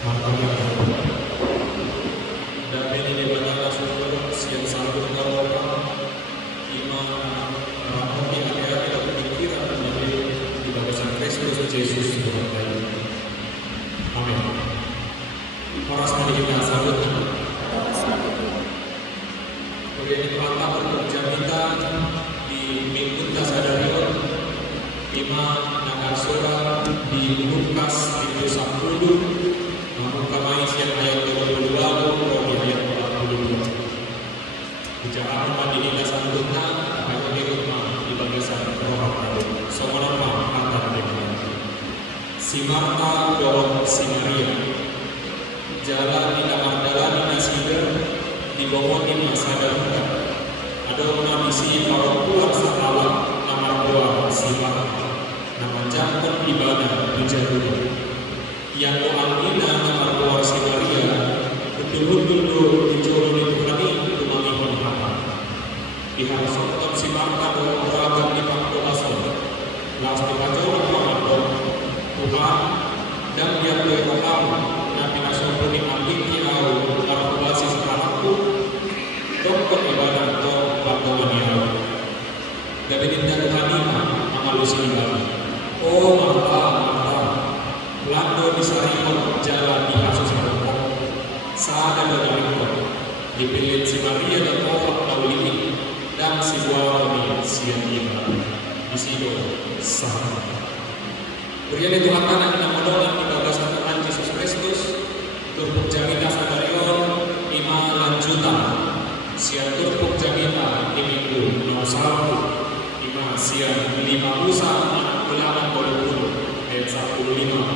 Makanya Damini di bandara Solo siang sambut karoka ima ramoki hati-hati dan pikiran di bagasan Kristus Yesus Tuhan kita. Amin. Horas mari kita sambut. Kemudian mantap berjamitan di Minggu Tasadarion ima Nagasura di Lukas di 10 Kamai siang ayat 22 di ayat 42. Bicara madini dasar dunia akan dirumah di bagasan roh Allah. Soalnya akan dimana. Si Marta dorong si Maria. Jalan di Magdala di Nasida dibomotin masa darurat. Ada orang isi kalau keluar sahabat nama dua si Marta. Nama jangkut ibadah dijadul. Yang doangina nama keluar si Maria betul-betul dicoba ditukani tumangi apa diharuskan si Marta beragam di pakto asal las dibaca Muhammad Tuhan dan dia berdoa nabi nasohuni ambil au arubasi sekarangku dokter ibadah to paktoania dan dinda Tuhanima amalusi ibadah. Oh Marta Lando disarikon jalan di kasus pokok saada dari dipilih si Maria dan orang Paulini dan si Buaroni siang ibadah di sido sama. Berian itu anak yang menolong di bagasan Tuhan Yesus Kristus turpuk jamita sadarion ima lanjutan siang turpuk jamita di minggu nomor 1 ima siang 5 Musa ulangan 20 ayat 15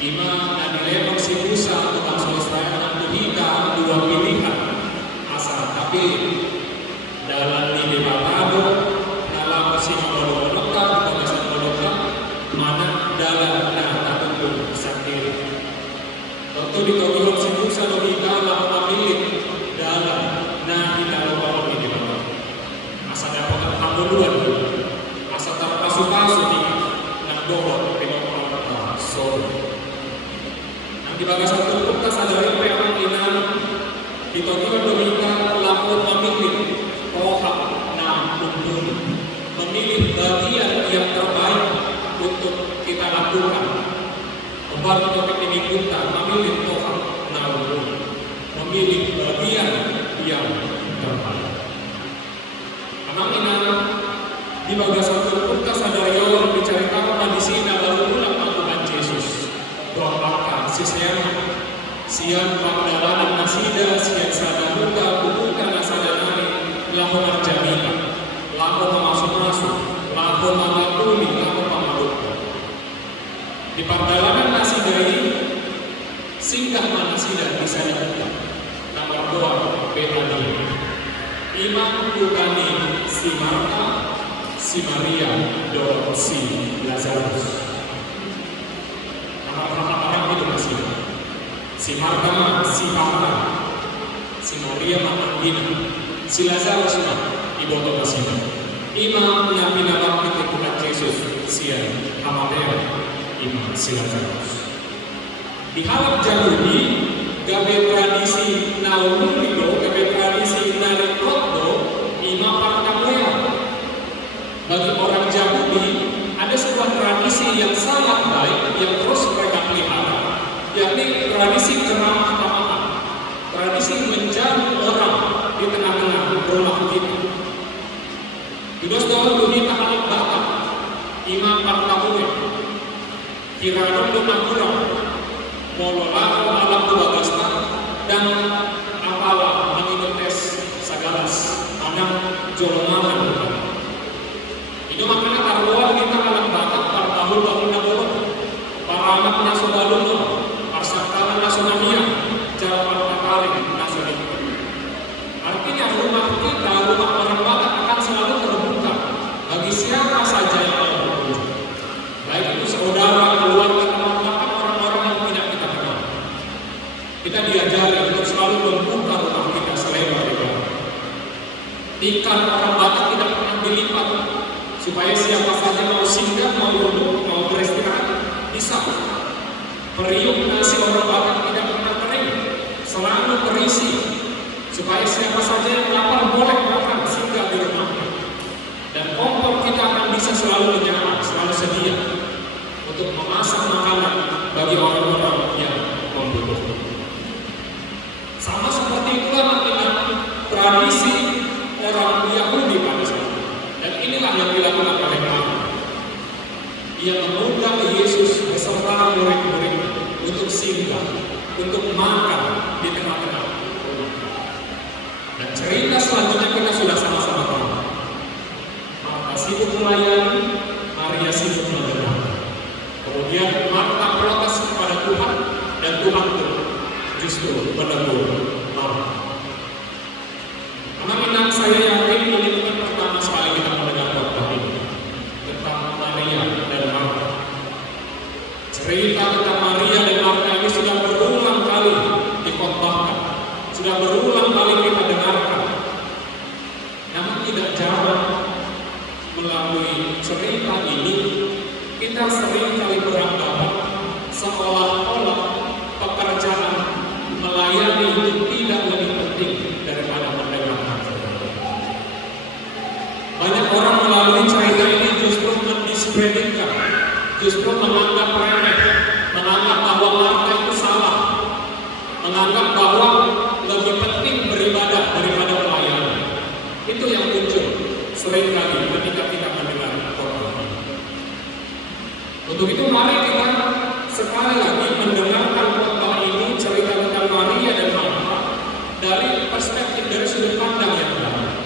Ima dan dilemong si Musa untuk bangsa Israel kita dua pilihan asal tapi dalam di Babado dalam si Moloka di bagasan Moloka mana dalam takut sakit tentu di Tokyo si Musa kita lalu pilih dalam di dalam bawah ini Bapak asal dapat hamuluan asal tak pasu-pasu di doa di bagasan tubuh sadari memang inan di Tokyo Dominika lapor memilih rohak memilih bagian yang terbaik untuk kita lakukan kembali untuk ini kita memilih rohak memilih bagian yang terbaik memang inan di bagasan tubuh sadari diceritakan di sini lalu pulang Tuhan Yesus doakan siang Magdala dan Nasida siang sadamuka bubuka nasadana lamun arjamina lamun masuk lamun mangakuni lamun pamaluka di Magdala Nasida ini singgah Nasida bisa dibuka nomor 2 Betani Imam Tukani si Marta si Maria dorong si Lazarus nama-nama itu masih si Marta, si Marta, si Maria Magdalena, si Lazarus ibu masih Imam yang pindah kita Tuhan Yesus siang Amadea Imam si Lazarus di halap Yahudi gabe tradisi naumulilo gabe tradisi narikoto Imam Partamuya bagi orang Yahudi ada sebuah tradisi yang sangat baik yang terus mereka pelihara yakni tradisi keramah tamahan tradisi menjamu orang di tengah-tengah rumah kita Yunus tahun dunia anak batak Imam Partamuya Kiradon Lunakura Molola Alam Dubagasta dan apalah menginotes sagalas anak jolomangan itu makanya taruhan kita anak batak pada tahun-tahun para anak nasobalungo Arsakala nasionalnya cara perkali nasional. Artinya rumah kita, rumah orang Batak akan selalu terbuka bagi siapa saja yang mau. Baik itu saudara, keluarga, teman-teman, orang-orang yang tidak kita kenal. Kita diajari untuk selalu membuka rumah kita selebar di bawah. Tikar orang Batak tidak pernah dilipat supaya siapa saja mau singgah, mau duduk, mau beristirahat bisa. Periuk nasi orang bakar tidak pernah kering, selalu berisi, supaya siapa saja yang lapar boleh makan singgah di rumahnya. Dan kompor kita akan bisa selalu menyala, selalu sedia untuk memasak makanan bagi orang-orang yang membutuhkan. Sama seperti itulah dengan tradisi orang Yahudi pada saat itu. Dan inilah yang dilakukan oleh Muhammad. Ia mengundang Yesus beserta murid-murid untuk singgah, untuk makan di tengah-tengah rumah. Dan cerita selanjutnya kita sudah sama-sama tahu. Marta sibuk melayani, Maria sibuk mendengar. Kemudian Marta protes kepada Tuhan, dan Tuhan pun justru menegur Marta. Anak-anak, saya yakin ini bukan pertama sekali kita mendengar khotbah ini tentang Maria dan Marta. Cerita tentang Maria dan Marta ini sudah berulang kali dikhotbahkan, sudah berulang kali kita dengarkan. Namun tidak jarang melalui cerita ini kita sering kali beranggapan seolah-olah pekerjaan melayani itu tidak lebih penting daripada mendengarkan. Banyak orang melalui cerita ini justru mendiskreditkan, justru menganggap remeh, menganggap bahwa Marta itu salah, menganggap bahwa lebih penting beribadah daripada melayani. Itu yang muncul seringkali ketika kita mendengar khotbah. Untuk itu mari kita sekali lagi mendengarkan khotbah ini, cerita tentang Maria dan Marta dari perspektif, dari sudut pandang yang lain.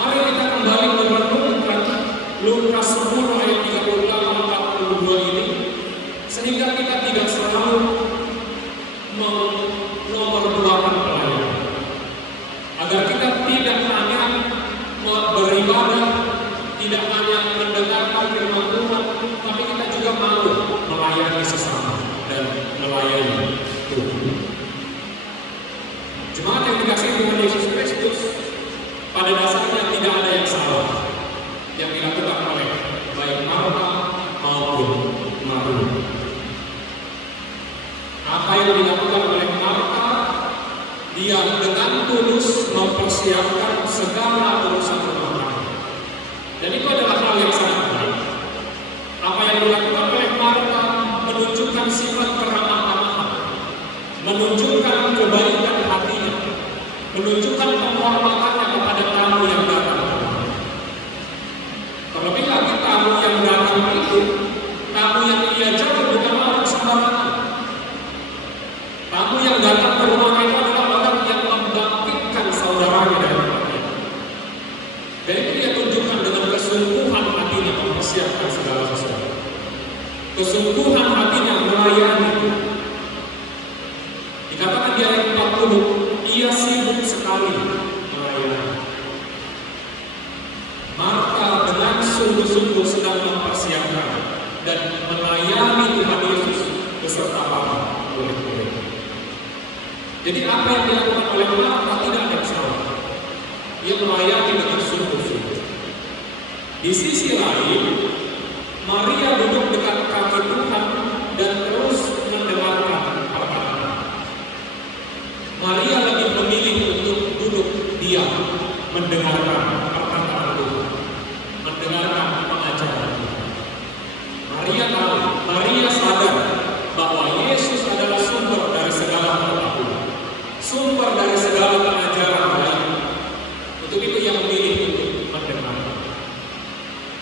Mari kita kembali merenungkan Lukas 10 ayat 38-42 ini, sehingga kita tidak selalu menomorduakan pelayanan, agar kita tidak hanya beribadah, tidak hanya mendengarkan firman Tuhan, tapi kita juga mau melayani sesama dan melayani Tuhan. Jemaat yang dikasihi Tuhan Yesus Kristus, pada dasarnya tidak ada yang salah yang dilakukan oleh baik Marta maupun Maria. Apa yang dilakukan oleh Marta, dia dengan tulus mempersiapkan segala urusan rumah tangga. Dan itu adalah hal yang sangat baik. Apa yang dilakukan oleh Marta menunjukkan sifat keramah tamahan, menunjukkan kebaikan hatinya, menunjukkan penghormatannya kepada tamu yang datang. Terlebih lagi tamu yang datang itu, tamu yang ia jaga bukan orang sembarangan. Tamu yang datang ke rumah itu adalah orang yang membangkitkan saudaranya dari kematian. Dan itu dia tunjukkan dengan kesungguhan hatinya mempersiapkan segala sesuatu. Kesungguhan hatinya melayani. Dikatakan di ayat 40, ia sibuk sekali melayani. Marta dengan sungguh-sungguh sedang mempersiapkan dan melayani Tuhan Yesus beserta para murid-murid. Jadi apa yang dilakukan oleh Marta tidak ada yang salah. Ia melayani dengan sungguh-sungguh. Di sisi lain, Maria duduk dekat kaki Tuhan dan terus mendengarkan perkataan. Maria lebih memilih untuk duduk diam, mendengarkan perkataan Tuhan, mendengarkan pengajaran Tuhan. Maria tahu, Maria sadar bahwa Yesus adalah sumber dari segala pengetahuan, sumber dari segala pengajaran baik. Untuk itu ia memilih untuk mendengarkan.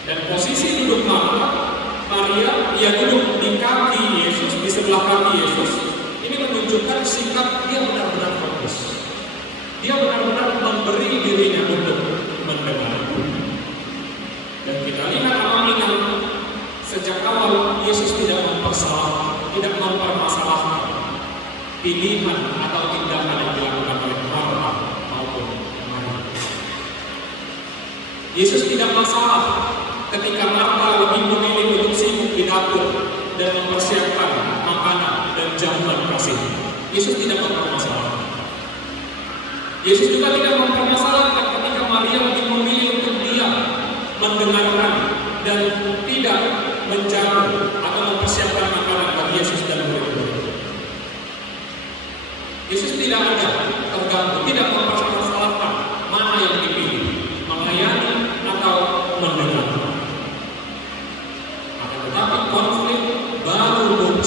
Dan posisi duduk Maria, ia duduk di kaki Yesus, di sebelah kaki Yesus. Ini menunjukkan sikap dia benar-benar fokus. Dia benar-benar memberi dirinya untuk mendengar. Dan kita lihat amanah sejak awal Yesus tidak mempermasalahkan pilihan atau tindakan yang dilakukan oleh Marta maupun Maria. Yesus tidak masalah ketika Marta lebih memilih untuk sibuk di dapur dan mempersiapkan makanan dan jamuan kasih. Yesus tidak mempermasalahkan. Yesus juga tidak mempermasalahkan ketika Maria lebih memilih untuk diam, mendengarkan dan tidak menjamu atau mempersiapkan makanan bagi Yesus dan murid-murid.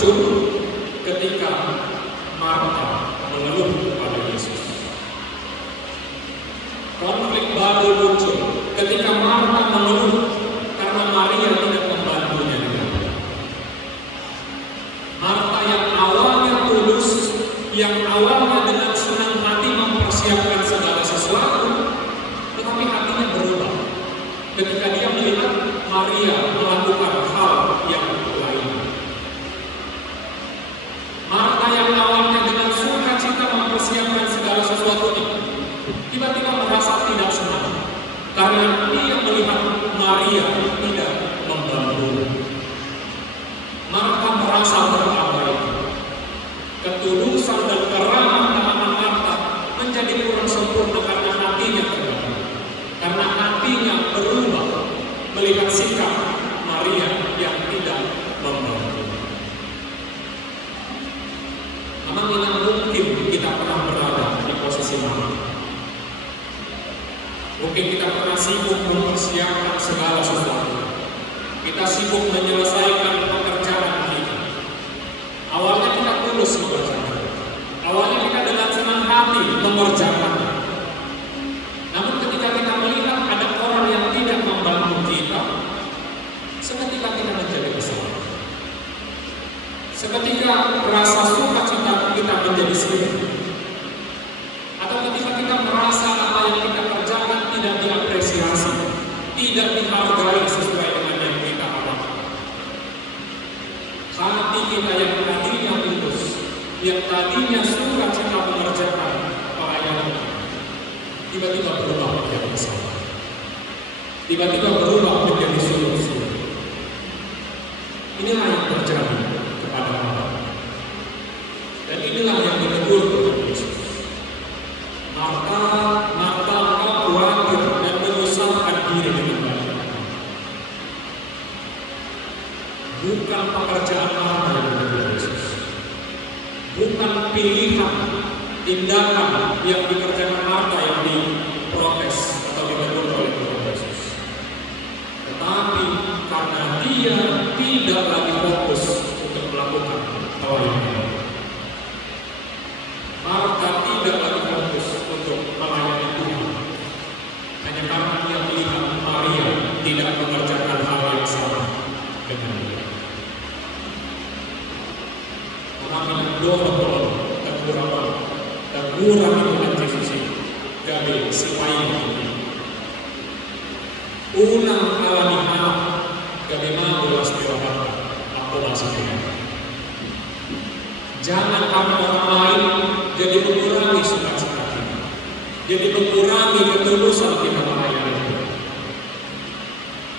muncul ketika Marta mengeluh kepada Yesus. Konflik baru muncul ketika Marta mengeluh karena Maria tidak membantunya dengan baik. Marta yang awalnya tulus, yang awalnya dengan senang hati mempersiapkan segala sesuatu, tetapi hatinya berubah ketika dia melihat Maria melakukan hal yang lain. Marta yang awalnya dengan sukacita mempersiapkan segala sesuatunya, tiba-tiba merasa tidak senang karena dia melihat Maria tidak membantu. Marta merasa terabaikan. Ketulusan dan keramat Marta menjadi kurang sempurna karena hatinya terganggu, karena hatinya berubah melihat sikap Maria yang tidak membantu. Memang tidak mungkin kita pernah berada di posisi Maria. Mungkin kita pernah sibuk mempersiapkan segala sesuatu. Kita sibuk menyelesaikan pekerjaan kita. Awalnya kita tulus mengerjakan. Awalnya kita dengan senang hati mengerjakan. Namun ketika kita melihat ada orang yang tidak membantu kita, seketika kita menjadi kesal. Seketika rasa sukacita kita menjadi sirna. Atau ketika kita merasa apa yang kita kerjakan tidak diapresiasi, tidak dihargai sesuai dengan yang kita harapkan. Hati kita yang tadinya tulus, yang tadinya sukacita mengerjakan pelayanan, tiba-tiba berubah menjadi kesal. Tiba-tiba berubah menjadi suluh-suluh. Inilah yang terjadi kepada Marta. Dan inilah yang ditegur oleh Yesus. Marta, engkau khawatir dan menyusahkan diri dengan banyak. Bukan pekerjaan Marta yang ditegur Yesus. Bukan pilihan, tindakan yang dikerjakan Marta yang diprotes atau ditegur oleh Tuhan Yesus. Tetapi karena dia tidak lagi fokus untuk melakukan pelayanan. Marta tidak lagi fokus untuk melayani Tuhan. Hanya karena dia melihat Maria tidak mengerjakan hal yang sama dengan dia. Mengambil dorong teguran itu Yesus itu gabe siwain unang alami anak gabe mabulas diwakata aku masih punya. Jangan karena orang lain jadi mengurangi sukacita kita, jadi mengurangi ketulusan kita melayani Tuhan.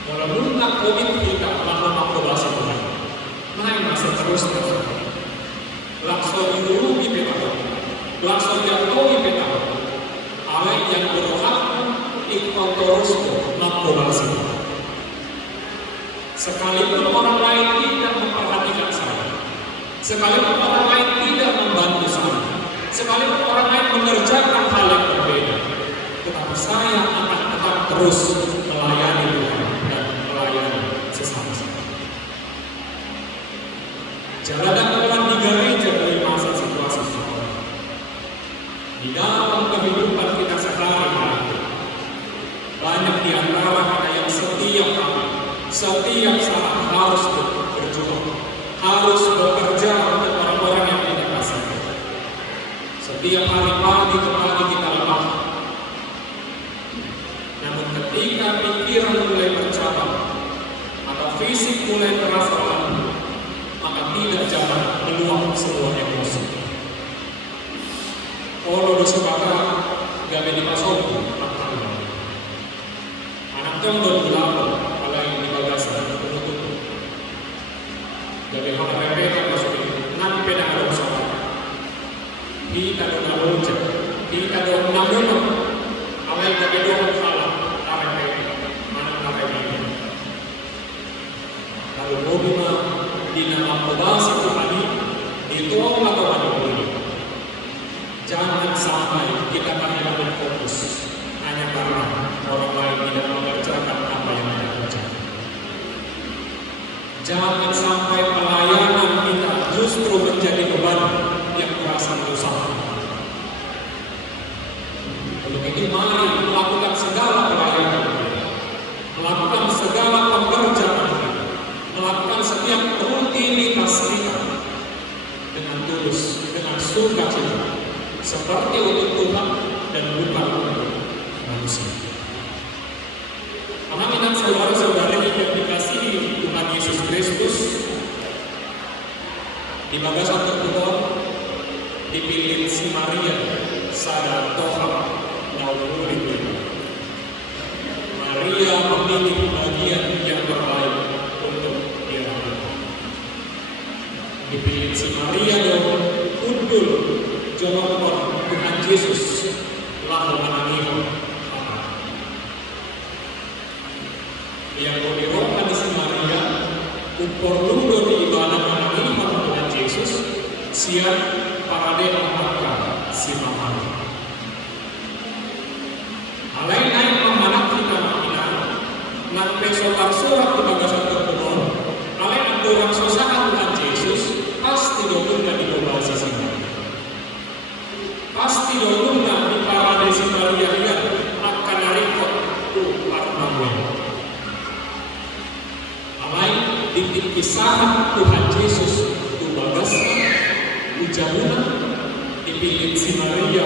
Walaupun COVID kita lalu makulasi Tuhan, naik masih terus laksor yurugi petah, laksor jatuhi petah, alai yang berohak ikut terus makulasi Tuhan. Sekalipun orang lain tidak memperhatikan saya, sekalipun orang lain tidak membantu saya, sekalipun orang lain mengerjakan hal yang berbeda, tetapi saya akan tetap terus melayani Tuhan dan melayani sesama saya. Jalanan Tuhan di gereja dari masa situasi sekolah. Di dalam kehidupan kita sehari-hari, banyak di antara kita yang setiap saat harus berjuang, harus bekerja untuk orang-orang yang tidak kasih. Setiap hari pagi ke pagi kita lemah. Namun ketika pikiran mulai bercabang atau fisik mulai terasa lemah, maka tidak jarang meluap semua emosi. Kalau dosa kata gabe di pasoku, anak tonggo belakang, kalau yang di bagasan penutup. Gabe hak repeta masuk nan peda dosa. Kita doa loncat, kita doa namun, awal gabe doa salah, repeta, mana repeta. Lalu bagaimana di nama kubasa Tuhan ditolak kepada Allah. Jangan sampai kita kehilangan fokus hanya karena orang lain tidak mengerjakan apa yang kita kerjakan. Jangan sampai pelayanan kita Di bagasan terkumpul dipilih si Maria sada Tuhan nauluri. Maria memilih bagian yang terbaik untuk dia. Dipilih si Maria dong undul jolongkon Tuhan Yesus lalu menangimu. Yang berdirokan di si Maria umpor ludo di ibadah menangimu Tuhan Yesus siap parade mengangkat si Maha. Alain-alain memanak kita makinan nanti sotar-sorak di bagasan terkumpul alain aturan sosakan Tuhan Yesus pasti dokternya di bawah sisi pasti dokternya di parade si Maria yang akan narikot tu armangnya. Alain di kisah Tuhan Yesus tu bagasnya ujahuna dipilih si Maria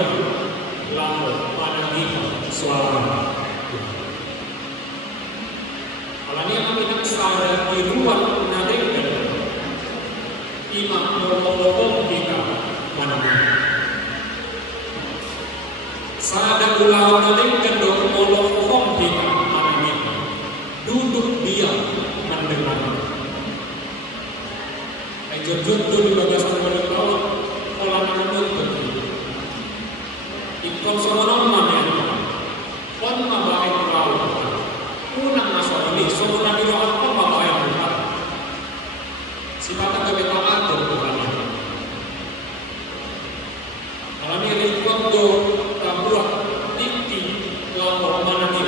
lalu menangimu suara. Alanya kami sadar di ruang nadengkan imam ngomong kita menangimu. Sadar ulang nadengkan dong ngomong kita menangimu. Duduk diam mendengar. Jujur di bagasan beritahu pola menuntut ikon sonoran mana pon mabain perahu unang nasoni sonoran di ruang pon mabain perahu sifatnya kami tak atur bukannya kalau ini ikon do tabuak tinggi lapor mana nih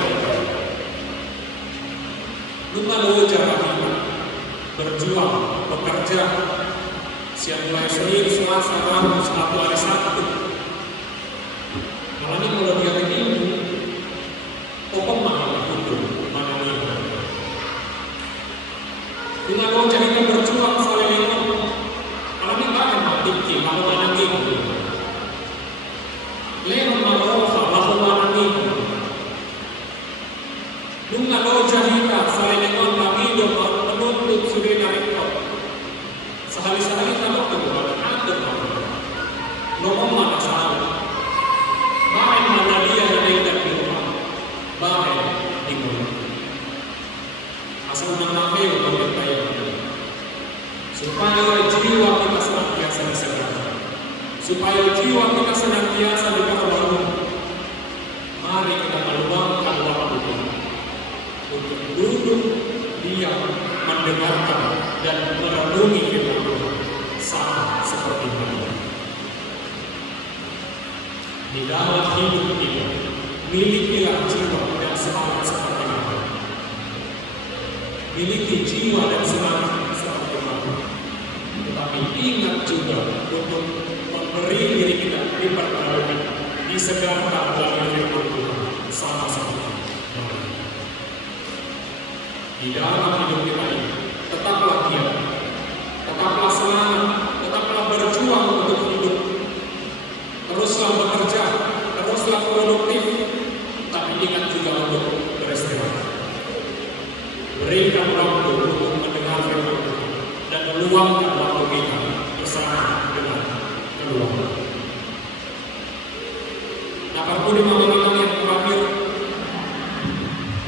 lupa lo cara kita berjuang bekerja siang mulai Senin, Selasa, Rabu, Sabtu, hari Sabtu. Malah ini kalau dia Minggu, pokok mahal itu mana ini. Dengan kau jadi berjuang saling lingkup, malah ini bahkan tinggi, malah mana ini. Lewat malah malah mana ini. Dengan kau jadi saling lingkup, kami doa menuntut sudah narik kau. Sehari-hari kalau keluar ada ngomong mana salah baik mana dia yang dekat di rumah baik di rumah asal nama untuk kita supaya jiwa kita senantiasa disegarkan supaya jiwa kita senantiasa diperbarui mari kita meluangkan waktu untuk duduk diam mendengarkan dan merenungi firman Tuhan sama seperti ini. Di dalam hidup kita, milikilah jiwa dan semangat seperti itu. Miliki jiwa dan semangat seperti itu. Tetapi ingat juga untuk memberi diri kita diperbaharui, disegarkan melalui firman Tuhan sama seperti itu. Di dalam hidup kita ini, tetaplah giat, tetaplah semangat, tetaplah berjuang untuk hidup. Teruslah bekerja, teruslah produktif, tapi ingat juga untuk beristirahat. Berikan waktu untuk mendengar firman Tuhan dan meluangkan waktu kita bersama dengan keluarga. Nah, perlu dimahami yang terakhir,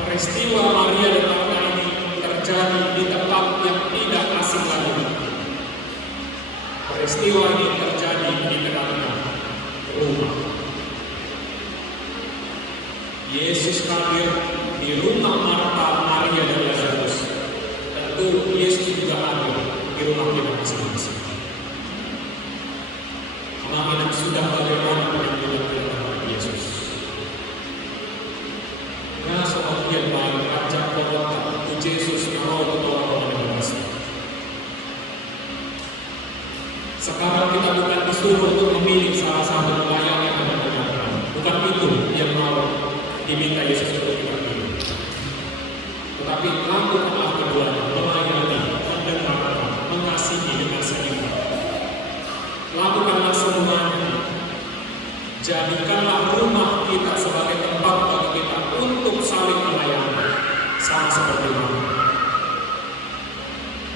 peristiwa Maria dan Marta ini terjadi di tempat yang tidak asing lagi. Peristiwa ini terjadi di tengah-tengah rumah. Yesus hadir di rumah Marta, Maria dan Lazarus. Tentu Yesus juga hadir di rumah kita masing-masing. Kita sudah bagaimana penampilan kita Yesus. Nah, sebagian baik ajak pokok Yesus mau kepada manusia. Sekarang kita bukan disuruh untuk memilih salah satu pelayan yang kita dengarkan. Bukan itu yang mau diminta Yesus untuk kita pilih. Tetapi lakukanlah keduanya, melayani, mendengarkan, mengasihi dengan seimbang. Lakukanlah semuanya. Jadikanlah rumah kita sebagai tempat bagi kita untuk saling melayani, sama seperti itu.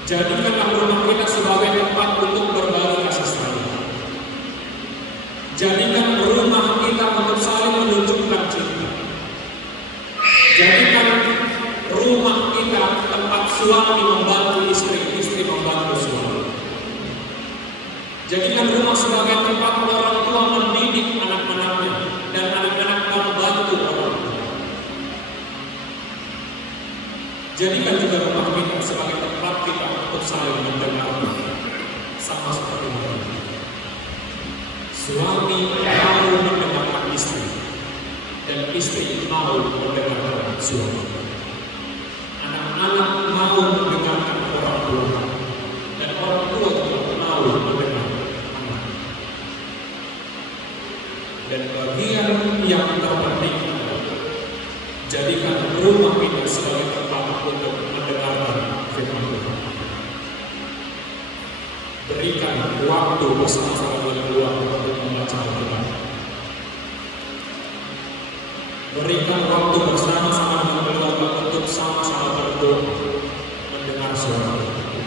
Jadikanlah rumah kita sebagai tempat untuk berbagi Jadikan rumah sebagai tempat orang tua mendidik anak-anaknya dan anak-anak membantu orang tua. Jadikan juga rumah kita sebagai tempat kita untuk saling mendengarkan, sama seperti mereka. Suami mau mendengarkan istri, dan istri mau mendengarkan suami. Anak-anak mau mendengarkan orang tua, dan orang tua juga mau mendengarkan anak. Dan bagian yang terpenting adalah jadikan rumah kita sebagai tempat untuk mendengarkan firman Tuhan. Berikan waktu bersama-sama dengan keluarga untuk membaca Al-Quran. Berikan waktu bersama-sama dengan keluarga untuk sama-sama berdoa, mendengar suara Tuhan.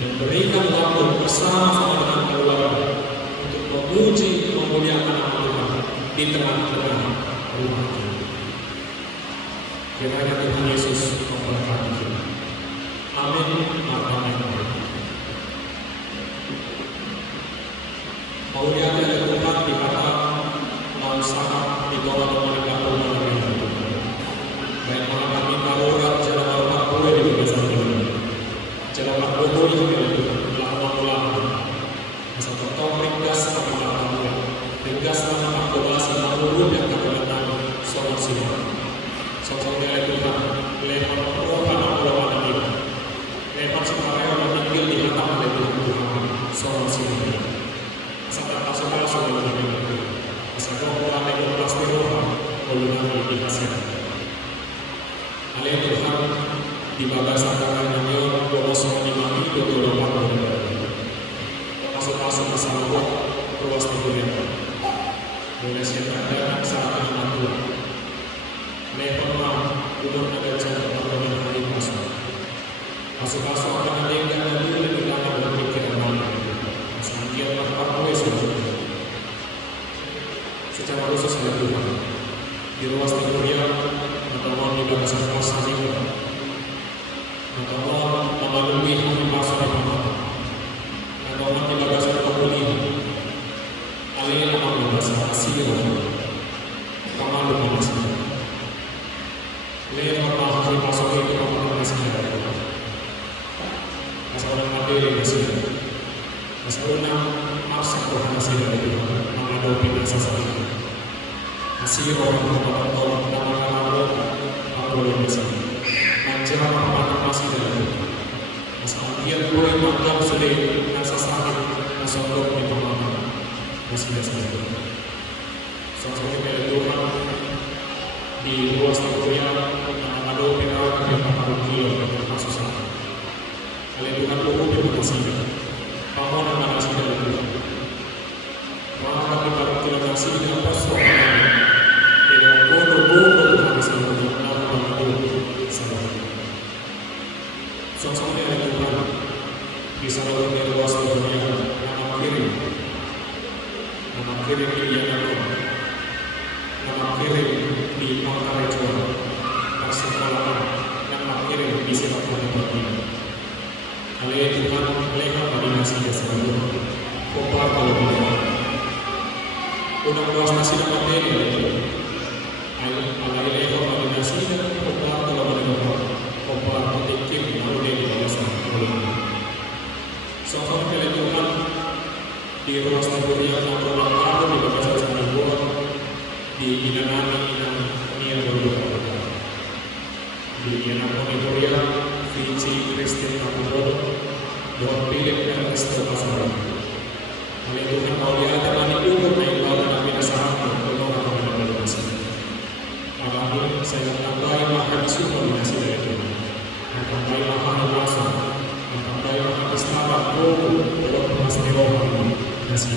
Dan berikan waktu bersama-sama dengan keluarga untuk memuji, memuliakan nama Tuhan di tengah-tengah rumah kita. Kiranya Tuhan Yesus memberkati kita. Amin. Amin. Maunya dari Tuhan dikatakan mau sangat di bawah mereka rumah. Baik mana kami kaurat jalan orang boleh dibebaskan dulu. Jalan orang boleh dibebaskan lama-lama. Masa tertopik gas kami lakukan. Tegas kami akomodasi maupun yang kami datang solusi. Sosok dari Tuhan lepas rohan Allah ini. Lepas sekarang orang tinggal di atas dari Tuhan solusi. Sampai masuk dalam hidup. Masa orang yang pasti rohan boleh dikasih. Alih Tuhan di bagasan tangan yang bolos menimani doa masuk masalah ruas tidur. Boleh siapa datang saat anak Tuhan. Lepas umur ada jalan dengan hari masuk akan ada yang dulu lebih lama berpikiran mana. Dia melakukan secara khusus oleh Tuhan di ruas timurnya atau di bagasan pasar ini atau melalui hari pasar ini atau di bagasan pemulihan alih nama bagasan hasil kamar bagasan lewat hari pasar itu kamar bagasan masalah materi bagasan masalah maksa Tuhan hasil dari Tuhan menghadapi masa ini. Hasil orang tolong nama-nama aku boleh bisa. Macam apa masih dari Tuhan. Masalah dia boleh menganggap sedih rasa sakit rasa dok di pemahaman masih dari Tuhan. Sesuatu dari Tuhan di ruas timurnya menghadapi orang yang menghadapi kasus sakit. Kalian Tuhan pokok berkasih. Kamu anak kasih dari Tuhan. Maka kita kasih dengan pasal dengan bodoh Tuhan selalu sosok dari Tuhan bisa melalui ruas dunia nama kirim di nama kirim di Manggarai Jawa persekolahan nama kirim di Singapura Bagian. Alih Tuhan lekat dari nasi selalu kopar kalau tidak unang ruas nasi dan materi alai leho pada nasi dan kopar kalau tidak kopar petikim lalu dia di bawah sosok dari Tuhan di ruas timurnya atau lalu di bawah sana buat di Inanami Inania berbeda di Inanami Korea Vinci Kristen Kapuro buat pilih dan Kristen Pasar. Oleh Tuhan kalau dia ada mani umur naik lalu dan tidak saham untuk orang yang berdosa. Alhamdulillah saya tambahin makan semua dinasi dari Tuhan. Tambahin makan rasa, tambahin makan istilah buat pasti rohani nasi.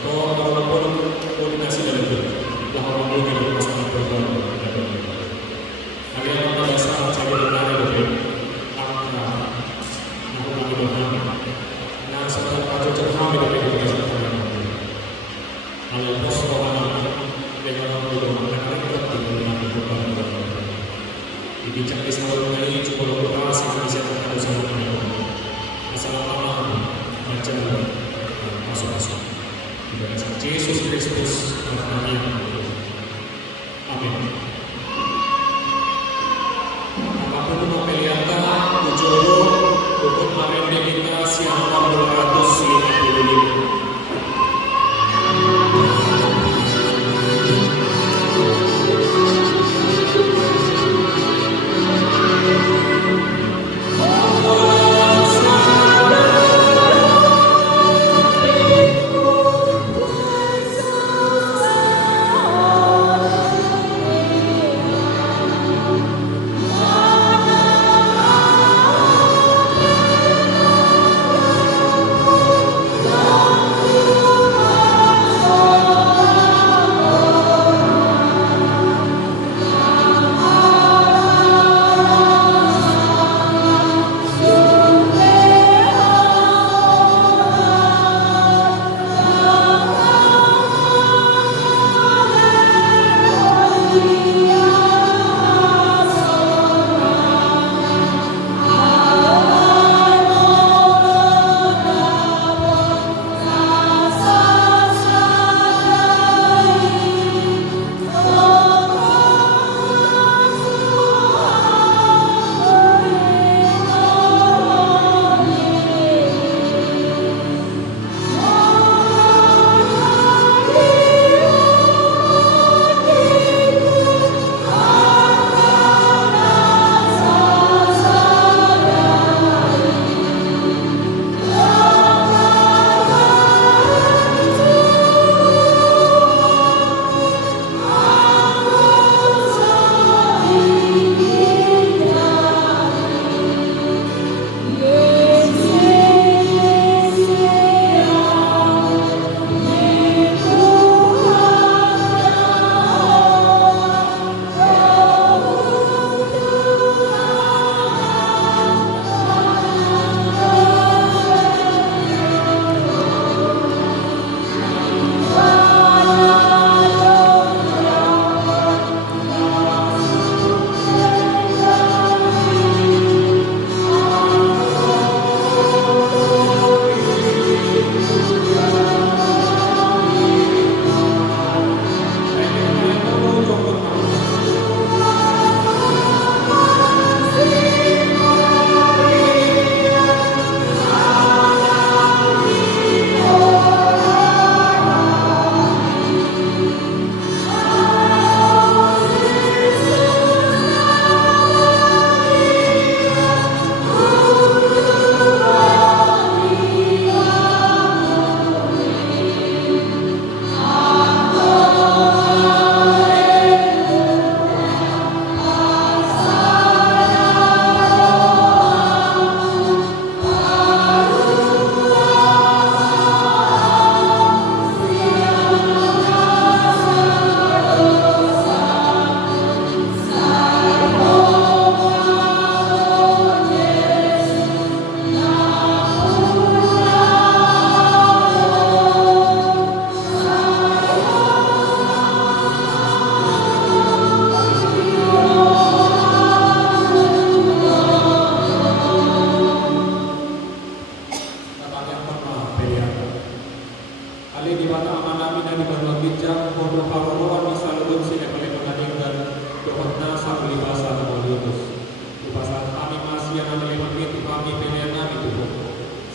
Kalau orang koordinasi dari Tuhan, bahwa mungkin ada masalah berbagai. Kalian orang dasar saya benar dari angka, aku lagi berdoa. Nah, setelah pacu cerita dari Tuhan. Kalau bos orang dengan orang berdoa, mereka tidak berdoa. Dibincang di seluruh ini cukup berdoa sehingga bisa terkadang sama masalah jalan masuk-masuk. Yesus Kristus kami yang amin. Apapun mapeliata ujoro ukut marende kita siang 455.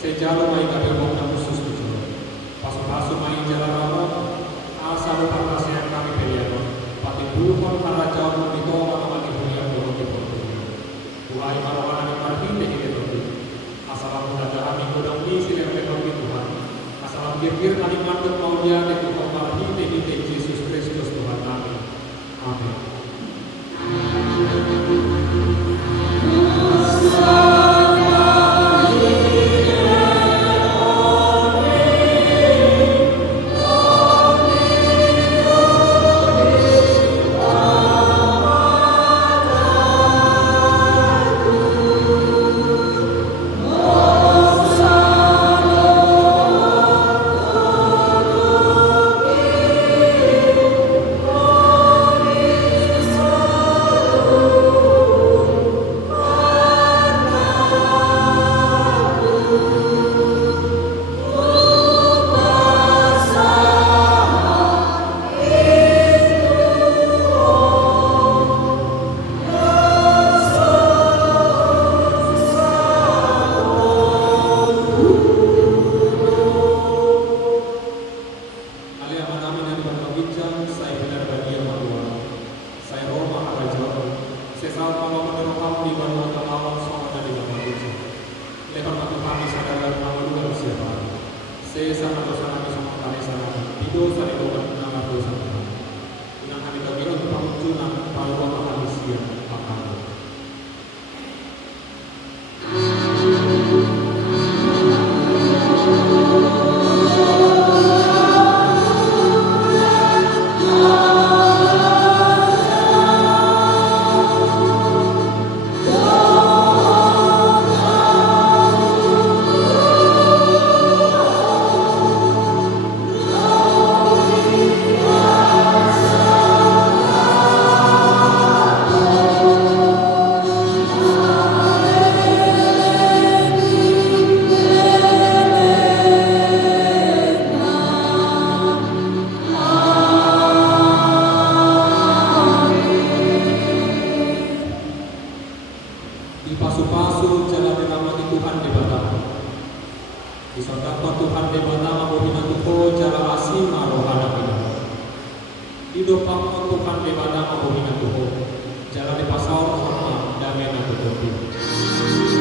Sejalo mai kabel na khusus itu. Pasu-pasu mai jalan ramon, asa lupa kasihan kami pilihan. Pati dulu pun para jauh di tolak mati punya buruk di portu. Mulai marokan yang marti jadi itu. Asal ada kami godang di sini oleh Tuhan. Asal pikir kami mantuk mau dia itu marti jadi Yesus Kristus Tuhan kami. Amin. desa dosa kami sama kami salah. Itu sari bukan nama dosa. Inang kami kami untuk pamunculan paluan manusia akan. Dipasu-pasu jalan nama Tuhan di Batam. Disodakwa Tuhan di Batam abohina tuho jala asima rohana kita. Didopang Tuhan di Batam abohina tuho jala di pasau sama damena tuho.